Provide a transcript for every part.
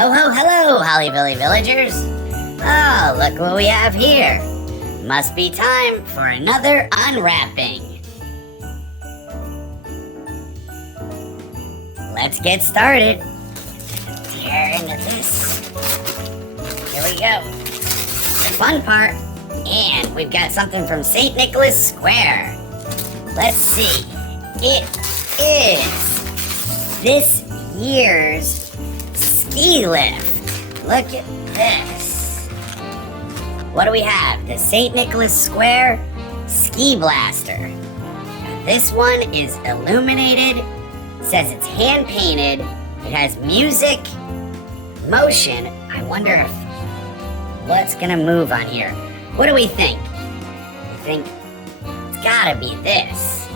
Ho ho hello, Hollyville villagers! Oh, look what we have here. Must be time for another unwrapping. Let's get started. Tear into this. Here we go. The fun part. And we've got something from St. Nicholas Square. Let's see. It is this year's ski lift. Look at this. What do we have? The St. Nicholas Square Ski Blaster. Now, this one is illuminated. It says it's hand painted. It has music, motion. I wonder if what's gonna move on here. What do we think? We think it's gotta be this.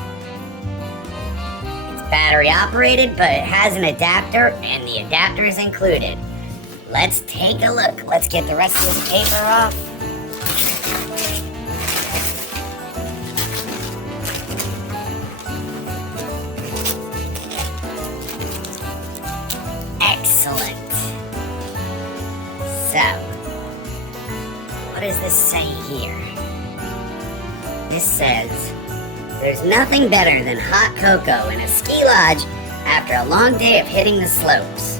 It's battery operated, but it has an adapter, and the adapter is included. Let's take a look. Let's get the rest of this paper off. Excellent. So, what does this say here? This says, there's nothing better than hot cocoa in a ski lodge after a long day of hitting the slopes.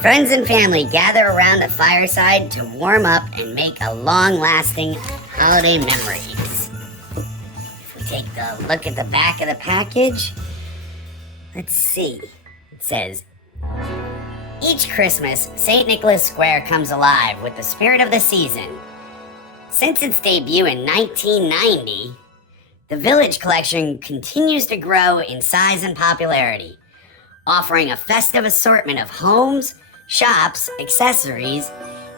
Friends and family gather around a fireside to warm up and make a long-lasting holiday memories. If we take a look at the back of the package, let's see. It says, each Christmas, St. Nicholas Square comes alive with the spirit of the season. Since its debut in 1990, the Village Collection continues to grow in size and popularity, offering a festive assortment of homes, shops, accessories,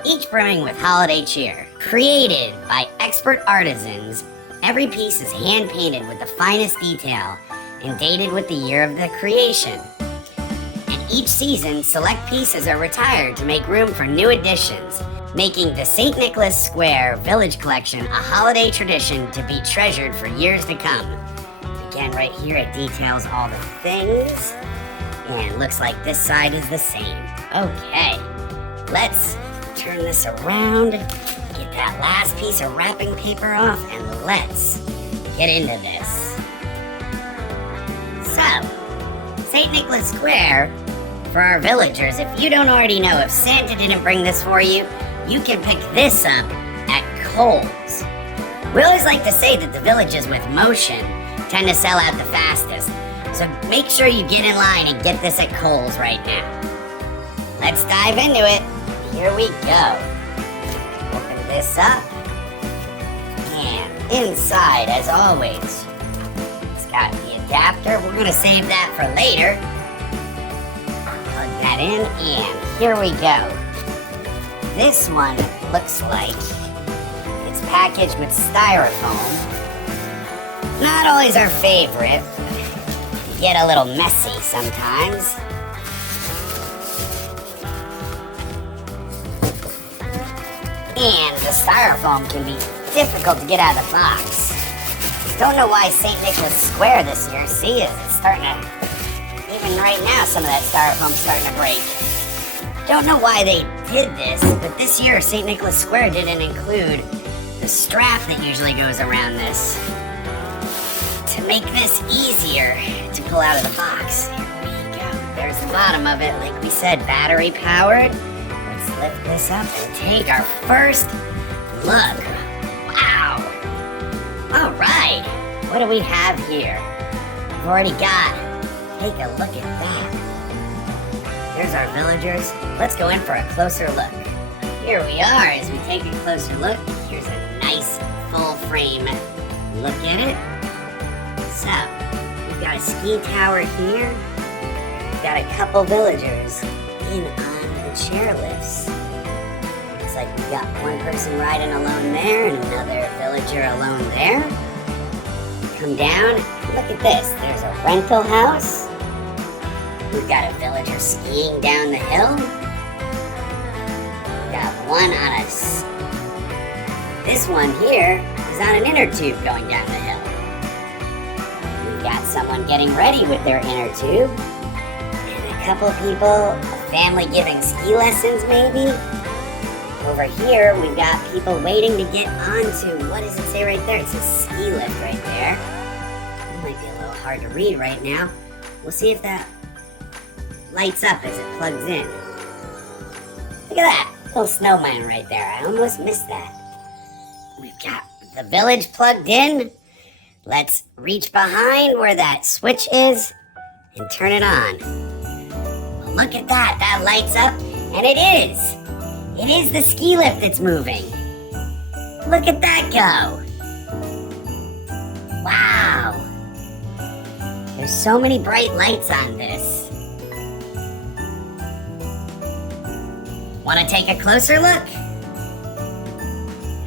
each brimming with holiday cheer. Created by expert artisans, every piece is hand-painted with the finest detail and dated with the year of the creation. Each season, select pieces are retired to make room for new additions, making the St. Nicholas Square Village Collection a holiday tradition to be treasured for years to come. Again, right here it details all the things, and it looks like this side is the same. Okay, let's turn this around, get that last piece of wrapping paper off, and let's get into this. So, St. Nicholas Square, for our villagers, if you don't already know, if Santa didn't bring this for you, you can pick this up at Kohl's. We always like to say that the villages with motion tend to sell out the fastest, so make sure you get in line and get this at Kohl's right now. Let's dive into it. Here we go. Open this up, and inside, as always, it's got the adapter. We're gonna save that for later. That in, and here we go. This one looks like it's packaged with styrofoam. Not always our favorite. You get a little messy sometimes. And the styrofoam can be difficult to get out of the box. Don't know why St. Nicholas Square this year, see, it's starting to, even right now, some of that styrofoam's starting to break. Don't know why they did this, but this year St. Nicholas Square didn't include the strap that usually goes around this to make this easier to pull out of the box. Here we go. There's the bottom of it, like we said, battery powered. Let's lift this up and take our first look. Wow! All right, what do we have here? We've already got. Take a look at that. There's our villagers. Let's go in for a closer look. Here we are as we take a closer look. Here's a nice full frame look at it. So, we've got a ski tower here. We've got a couple villagers in on the chairlifts. Looks like we've got one person riding alone there and another villager alone there. Come down, look at this. There's a rental house. We've got a villager skiing down the hill. We've got one on this one here is on an inner tube going down the hill. We've got someone getting ready with their inner tube. And a couple people family giving ski lessons, maybe? Over here, we've got people waiting to get onto, what does it say right there? It says ski lift right there. It might be a little hard to read right now. We'll see if that lights up as it plugs in. Look at that, little snowman right there. I almost missed that. We've got the village plugged in. Let's reach behind where that switch is and turn it on. Well, look at that, that lights up, and it is. It is the ski lift that's moving. Look at that go. Wow. There's so many bright lights on this. Want to take a closer look?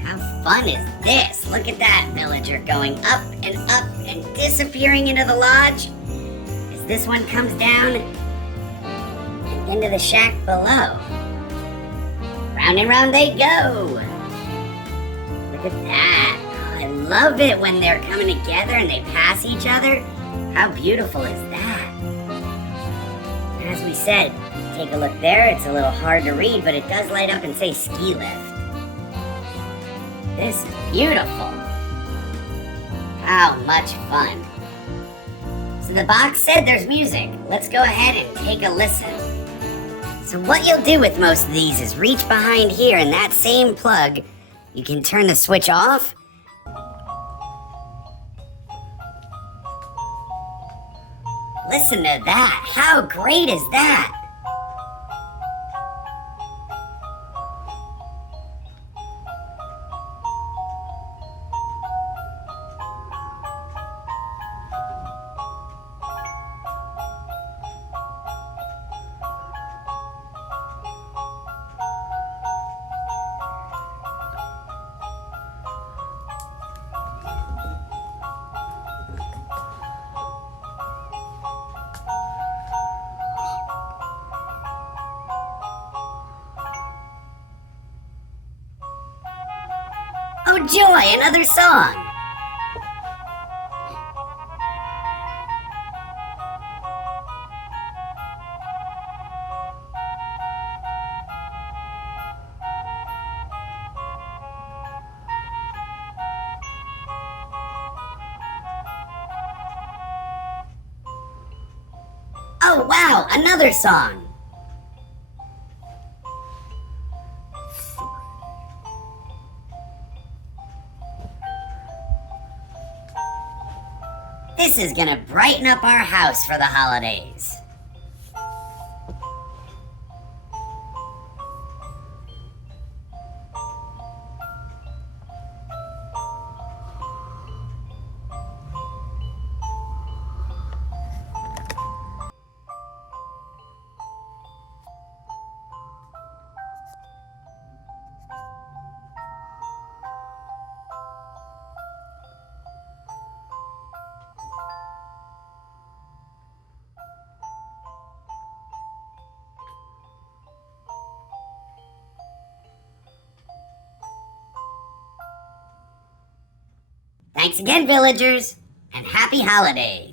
How fun is this? Look at that villager going up and disappearing into the lodge as this one comes down and into the shack below. Round and round they go. Look at that. Oh, I love it when they're coming together and they pass each other. How beautiful is that? As we said, take a look there. It's a little hard to read, but it does light up and say ski lift. This is beautiful. How much fun. So the box said there's music. Let's go ahead and take a listen. So what you'll do with most of these is reach behind here and that same plug, you can turn the switch off. Listen to that. How great is that? Oh joy, another song! Oh wow, another song! This is gonna brighten up our house for the holidays. Thanks again, villagers, and happy holidays!